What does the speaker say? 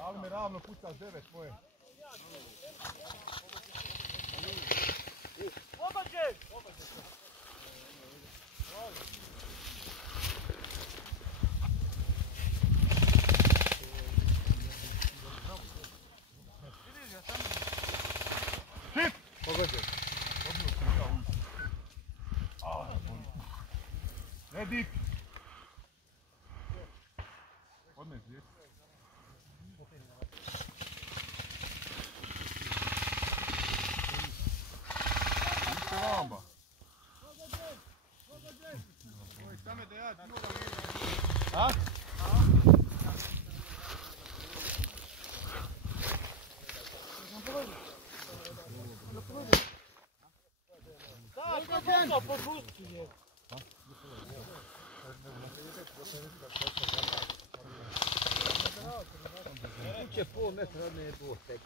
Ali me ravno pucaš 9 moje. Obađe! Hit! Pogođe. Dobio sam ja ući. Ne dik! Odnes djeti. Niste vamba. A? Da, to požusti je. Kuće pol metra od ne bo tek.